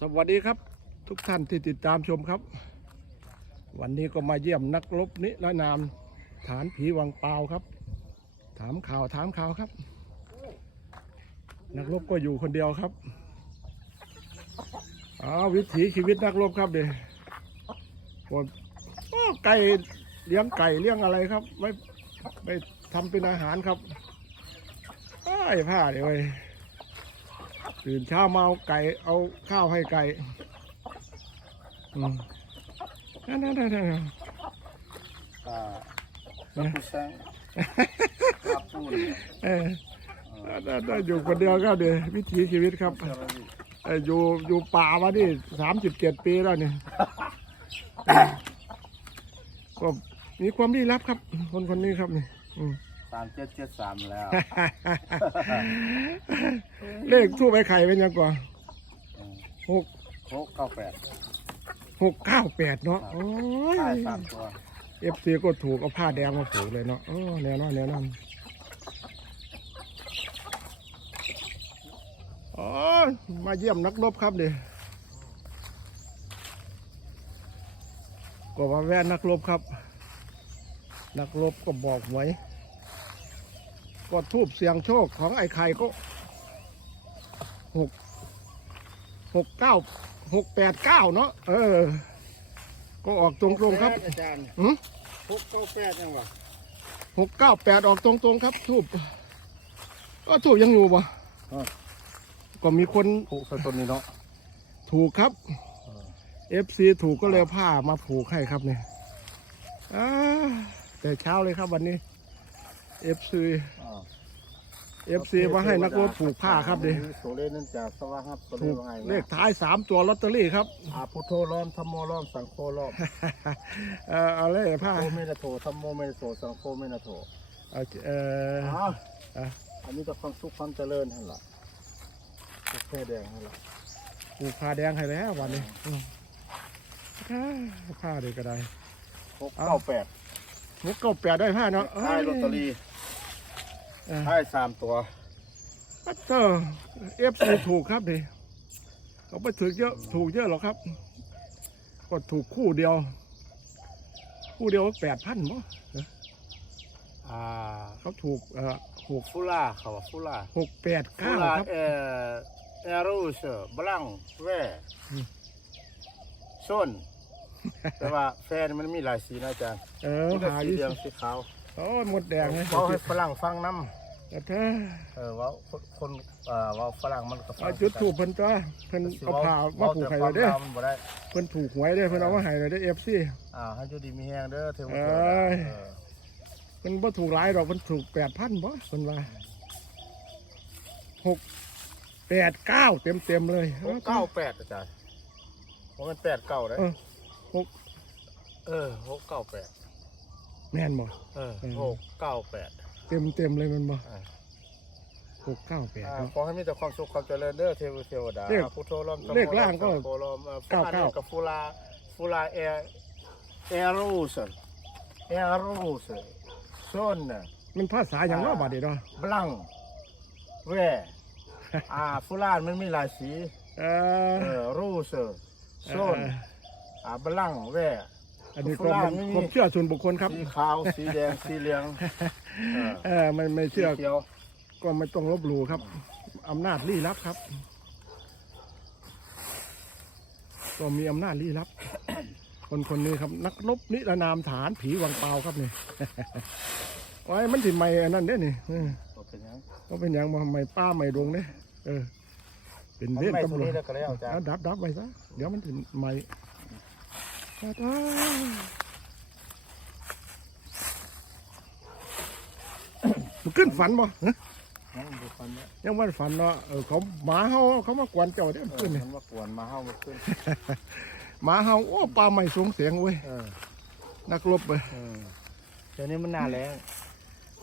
สวัสดีครับทุกท่านที่ติดตามชมครับ วันนี้ก็มาเยี่ยมนักรบนิรนาม ฐานผีวังเปาครับ ถามข่าวถามข่าวครับ นักรบก็อยู่คนเดียวครับอ้าวิถีชีวิตนักรบครับเด็กไก่เลี้ยงไก่เลี้ยงอะไรครับ ไม่ไม่ทำเป็นอาหารครับไอ้ายผ้าเดี๋ยวเว้ ตื่นเช้ามาเอาไก่เอาข้าวให้ไก่อืมนั่นนั่นนั่นนั่นอ่านะผู้แซงรับพูดเออได้ได้อยู่คนเดียวครับเดี๋ยววิถีชีวิตครับเอออยู่อยู่ป่ามานี่สามสิบเจ็ดปีแล้วนี่ก็มีความลี้ลับครับ คนคนนี้ครับนี่อืมสามเจ็ดเจ็ดสามแล้ว เลขทูบไอ้ไข่เป็นยังก่อนหกโคกเก้าแปดหกเก้าแปดเนาะโอ้ใช่ยสามตัวเอฟซีก็ถูกเอาผ้าแดงมาผูกเลยเนาะโอ้แนวนอนแนวนอนอ๋อมาเยี่ยมนักรบครับเดี๋ยก็มาแวะนักรบครับ นักรบก็บอกไว้ ก็ทูบเสียงโชคของไอ้ไข่ก็หกหกเก้าหกแปดเก้าเนาะเออ ก็ออกตรงๆครับอาจารย์หืมโคกเก้าแปดยังวะหกเก้าแปดออกตรงๆครับ ทูบก็ทูบยังอยู่ปะก็มีคนผูกใส่ต้นนี้เนาะถูกครับเอฟซีถูกก็เลยเอาผ้ามาผูกให้ครับเนี่ยอ่าแต่เช้าเลยครับวันนี้ เอฟซีเอฟซีมาให้นักรบผูกผ้าครับดิโซเลนั่นจากสว่างครับโซเลถูกว่าไงเลขท้ายสามตัวลอตเตอรี่ครับอาพุทโธล้อมธรรมโมล้อมสังโฆล้อมเออเอาเลยผ้าโฆเมนะโธธรรมโมเมนะโธสังโฆเมนะโธเอาเอออ้าวอะอันนี้ก็ความสุขความเจริญนั่นแหละแค่แดงนั่นแหละผูกผ้าแดงให้แล้ววันนี้อืมอ่าผ้าเด็กก็ได้โคกเก้าแปดหกเก้าแปดได้ผ้าเนาะ ท้ายลอตเตอรี่ เออท้ายสามตัวก็เอฟซีถูกครับดิเขาไปถูกเยอะถูกเยอะหรอกครับ ก็ถูกคู่เดียว คู่เดียวแปดพันมั้งอ่าเขาถูกเอ่อหกฟูล่าเขาว่าฟูล่าหกแปดฟูเก้าล่าครับเออเอรูสบลังแว่อืมส้นแต่ว่าแฟนมันมีหลายสีนะอาจารย์เออมีแต่หาสีอยู่เหลืองสีขาวโอ้ยหมดแดงเลยเขาให้ฝรั่งฟังน้ แต่เธอำเออเว่าคนคนเอ่อเว่าฝรั่งมันก็ฟัเอาจุดถูกเพิ่นจ้าเพิ่นเอาผ้ามาผูกให้เลยเด้อมันบ่ได้เพิ่นถูกหวยเด้อเพิ่นเอามาให้เลยเด้อเอฟซี อ่าให้อยู่ดีมีแฮงเด้อเทวเอ้ดายเออเพิ่นบ่ถูกหลายดอกเพิ่นถูกแปดพันบ่เพิ่นว่าหกแปดเก้าเต็มเต็มๆเลยหกเก้าแปดอาจารย์เพราะมันแปดเก้าเลยเออหกเออหกเก้าแปดแม่นบ่เออเออหกเก้าแปด เต็มเต็มๆเลยมันบ่อ่าหกเก้าแปดอ่าเนาะ ขอให้มีแต่ความสุขความเจริญเด้อเทวเทวดาเลขอ่าพุทโธล้อมเลขล่างก็โคล้อมอ่อเก้าฟูลเก้ากับฟูลาฟูลาแอร์แอรูสแอรูสโซนน่ะมันภาษาอย่างเนาะบัดนี้เนาะบลังแวอ่าฟูลานมันมีหลายสีเอเอออรูสโซนเอออ่าบลังแว อันนี้ฝความรั่งไม่มี ความเชื่อส่วนบุคคลครับ สีขาว สีแดง สีเหลืองเออเออไม่ไม่สีเชื่อเขียวก็ไม่ต้องลบหลู่ครับอำนาจลี้ลับครับ ก็มีอำนาจลี้ลับ คนคนนี้ครับ นักรบนิรนามฐานผีวังเปาครับนี่ ไว้มันสิไม่อันนั้นเด้นี่เออบ่เป็นหยังก็เป็นอย่างมาไม่ป้าไม่ดวงเด้เออ เป็นมันเล่นไม่ตำสุรวนี้จแล้วก็แล้วจ้ะเอาดับดับไปซะเดี๋ยวมันถึงใหม่ตาตา มันขึ้นฝันบ่ฮะยังบ่ฟันเนี่ยยังว่าฝันเนาะเออเขาหมาเฮาเขามากวนเจ้าเด้อเอขึ้อนนี่มันมากวนมาเฮามาขึ้นหมาเฮาโอ้ปลาไม่สูงเสียงเว้ยเออนักรบเว้ยเออเดี๋ยวนี้มันหน้าแรง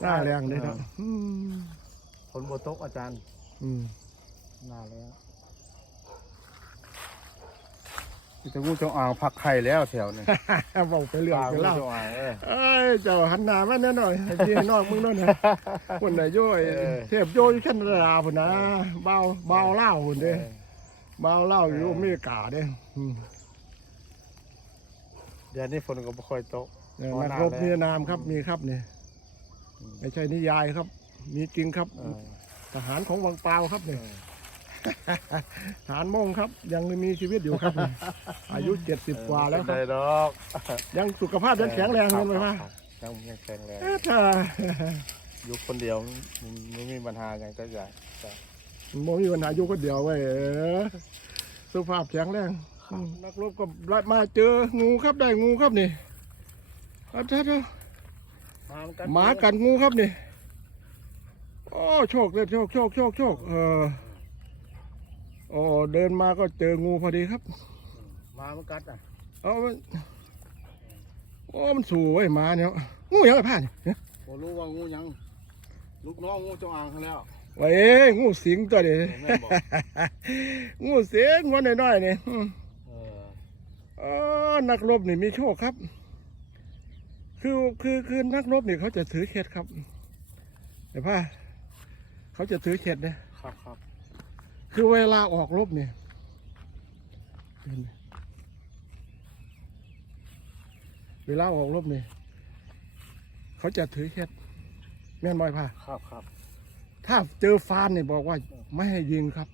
หน้าแรงเลยเนาะอออืมฝนบ่ตกอาจารย์ อืมหน้าแรง ที่ตะกูจงอ่างผักไข่แล้วแถวนี้เว้าไปเรื่องไปเล่าจงอ่างเออเอ้ยเจ้าหันหน้ามาแน่หน่อยให้พี่ให้น้องมึงนั่นนะคนไหนะโย้ยเออเทพโยอยู่แค่นาดาพุ่นนะเบาเบาเล่าพุ่นเด้มาเอาเหล้าอยู่อเมริกาเด้อืมเดี๋ยวนี้ฝนก็บ่ค่อยตกเนี่ยอ๋อนักรบนานแล้วนิรนามครับมีครับเนี่ยไม่ใช่นิยายครับ มีจริงครับเออทหารของวังเปล่าครับเนี่ยเออท หารโมงครับ ยังมีชีวิตอยู่ครับเนี่ยอายุเจ็ดสิบกว่าแล้วคไม่รับได้ดอกยังสุขภาพยังแข็งแรงคเห็บนไหมว่าครับยังยังแข็งแรงถ้าอยู่คนเดียวมันไม่มีปัญหาอย่างก็อย่างโมมีปัญหาอยู่คนเดียวไว้ยเออสุขภาพแข็งแรงอืมนักรบก็มาเจองูครับได้งูครับนี่ครับท่าน หมากัดงูครับนี่ โอ้โชคเลยโชคโชคโชคโชคเออ โอ้เดินมาก็เจองูพอดีครับหมามันกัดอะเอามันโอ้มันสู่ไอ้ยหมาเนี่ยงูยังไงผ่านเนี่ยบ่รู้ว่างูหยัง ลูกน้องงูจงอางเขาแล้วไว้งูสิงตัวนี้แม่นบอกงูเสียงวันน้อยๆนี่อืมเอออ๋อนักรบนี่มีโชคครับ คือคือคือนักรบนี่เขาจะถือเคล็ดครับเห็นป่ะเขาจะถือเคล็ดเนี่ยครับครับ คือเวลาออกรบเนี่ยเห็นไหมเวลาออกรบเนี่ยเขาจะถือเคล็ดแม่นบ่อยป่ะครับครับถ้าเจอฟานเนี่ยบอกว่าไม่ให้ยิงครับ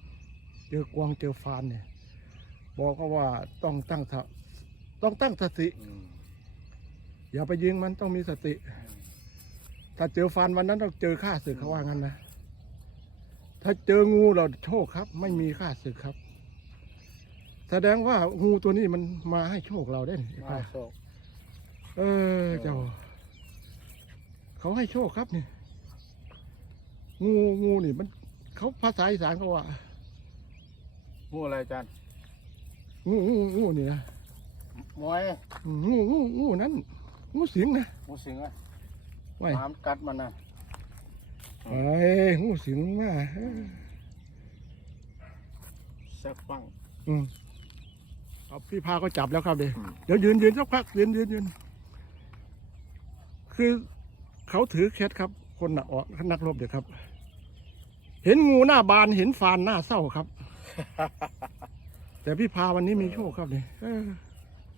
เจอกวางเจอฟานเนี่ย บอกเขาว่าต้องตั้งสติต้องตั้งสติอืมอย่าไปยิงมันต้องมีสติ ถ้าเจอฟันวันนั้นต้องเจอข้าศึกเขาว่างั้นนะ ถ้าเจองูเราโชคครับ ไม่มีข้าศึกครับ แสดงว่างูตัวนี้มันมาให้โชคเราได้นี่มาโศกเออเจ้า เขาให้โชคครับนี่งูงูนี่มัน เขาภาษาอีสานเขาว่างูอะไรอาจารย์งูงูงูนี่นะมวยงูงูงูนั้นงูสิงนะงูสิงอะไว้หมามันกัดมันนะ ไอ้งูสิงมาแซ่บฟังอืมเอาพี่พาก็จับแล้วครับเดี๋ยวอืมเดี๋ยวยืนยืนสักพักยืนยืนยืนคือเขาถือเคล็ดครับ คนน่ะออกนักรบเดี๋ยวครับ เห็นงูหน้าบานเห็นฟานหน้าเศร้าครับ แต่พี่พาวันนี้มีโชคครับเนี่ยเออ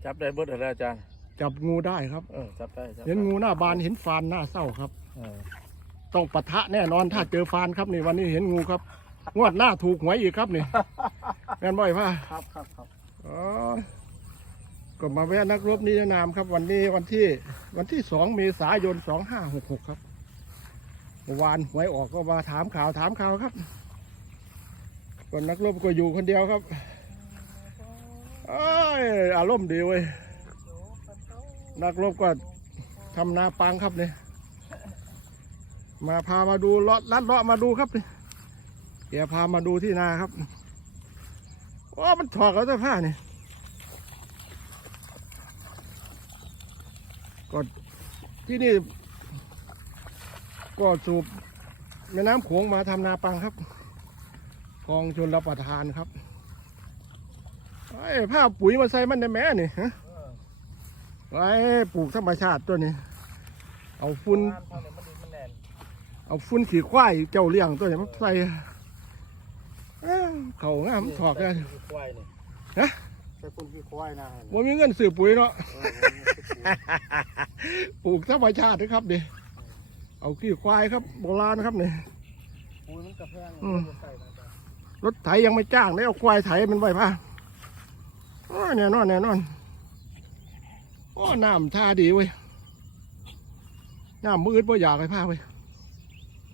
จับได้เบิดอะไรอาจารย์จับงูได้ครับ เออจับได้จับได้เห็นงูหน้าบานเห็นฟานหน้าเศร้าครับ เออ ต้องปะทะแน่นอนถ้าเจอฟานครับนี่วันนี้เห็นงูครับ งวดหน้าถูกหวยอีกครับนี่แม่นบ่อยพ่ะครับครับครับอ๋อก็มาแวะนักรบนิรนามครับ วันนี้วันที่วันที่สองเมษายนสองห้าหกหกครับเมื่อวานหวยออกก็มาถามข่าวถามข่าวครับคนนักรบก็อยู่คนเดียวครับเอ้ยอารมณ์ดีเว้ยนักรบก็ทำนาปังครับเนี่ย มาพามาดูเลาะลัดเลาะมาดูครับเนี่ยแกพามาดูที่นาครับโอ้มันถอดเอาเสื้อผ้านี่ก็ที่นี่ก็สูบแม่น้ำโขงมาทำนาปังครับคลองชนรับประทานครับไอ้ผ้าปุ๋ยมาใส่มันในแม่นี่ฮะไอ้ปลูกธรรมชาติตัวนี้ เอาฟุ้นบ้านเขาเนี่ยมันดีมันแน่น เอาฟุ้นขี่ควายเจ้าเลี้ยงตัวนี้มาใส่อ้าวเขางามถอดกันขี้ควายนี่ฮะใส่ปุ่นขี้ควายนะว่ามีเงินซื้อปุ๋ยเนาะ เออมันขี้ควายปลูกธรรมชาตินะครับดิเอาขี้ควายครับโบราณครับเนี่ย ปุ๋ยมันกระแพงอืม มันใส่นะอาจารย์รถไถยังไม่จ้างเลยเอาควายไถมันไว้ผ้าโอ้แน่นอนแน่นอนโอ้น้ำท่าดีเว้ยน้ำมืดบ่อยากให้ผ้าเว้ย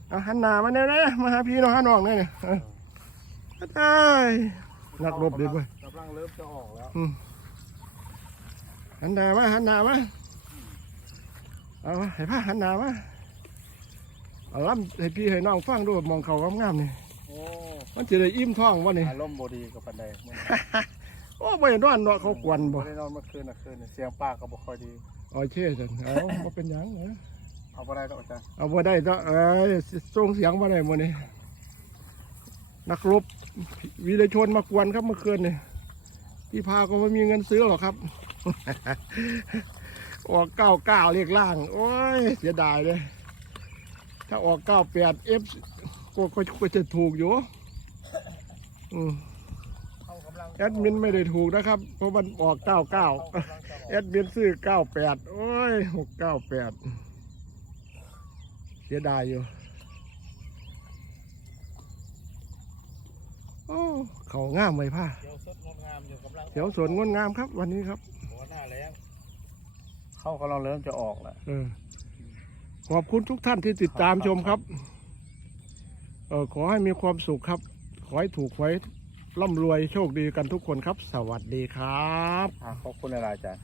เอาหันหน้ามาเนี่ยนะมาหาพี่น้องหาน้องเนี่ยเนี่ยเออได้นักรบดีเว้ยกำลังเริ่มจะออกแล้วหันหน้ามาหันหน้ามาเอามาให้ผ้าหันหน้ามาเอาล่ำให้พี่ให้น้องฟังด้วยมองเขางามๆนี่โอ้มันจะได้อิ่มท้องวะนี่อารมณ์บดีกับปันใดมื้อนี้โอ้ไม่นอนเนาะเขากวนบ่ได้นอนเมื่อคืนน่ะคืนนี่เสียงป้าก็บ่ค่อยดีโอเคจังเอาบ่เป็นหยังเหรอ เอาบ่ได้ดอกอาจารย์เอาบ่ได้ก็เอ้ยส่งเสียงบ่ได้มื้อนี้นักรบวีรชนมากวนครับเมื่อคืนนี่พี่พาก็ไม่มีเงินซื้อหรอกครับออกเก้าเก้าเรียกล่าง โอ้ย เสียดายเลย ถ้าออกเก้าแปดเอฟก็ก็ก็จะถูกอยู่อืมเข้ากำลังแอดมินไม่ได้ถูกนะครับ เพราะมันออกเก้าเก้าเออกแอดมินซื้อเก้าแปดโอ้ยหกเก้าแปด เสียดายอยู่โอ้เขาง่ามเลยผ้าเขียวสดงดงามอยู่กำลังเสียวสวนงดงามครับ วันนี้ครับหัวหน้าแรงเขากำลังเริ่มจะออกแล้วเออขอบคุณทุกท่านที่ติดตามชมครับเออขอให้มีความสุขครับ ขอให้ถูกไว้ร่ำรวยโชคดีกันทุกคนครับ สวัสดีครับอะขอบคุณอะไรอาจารย์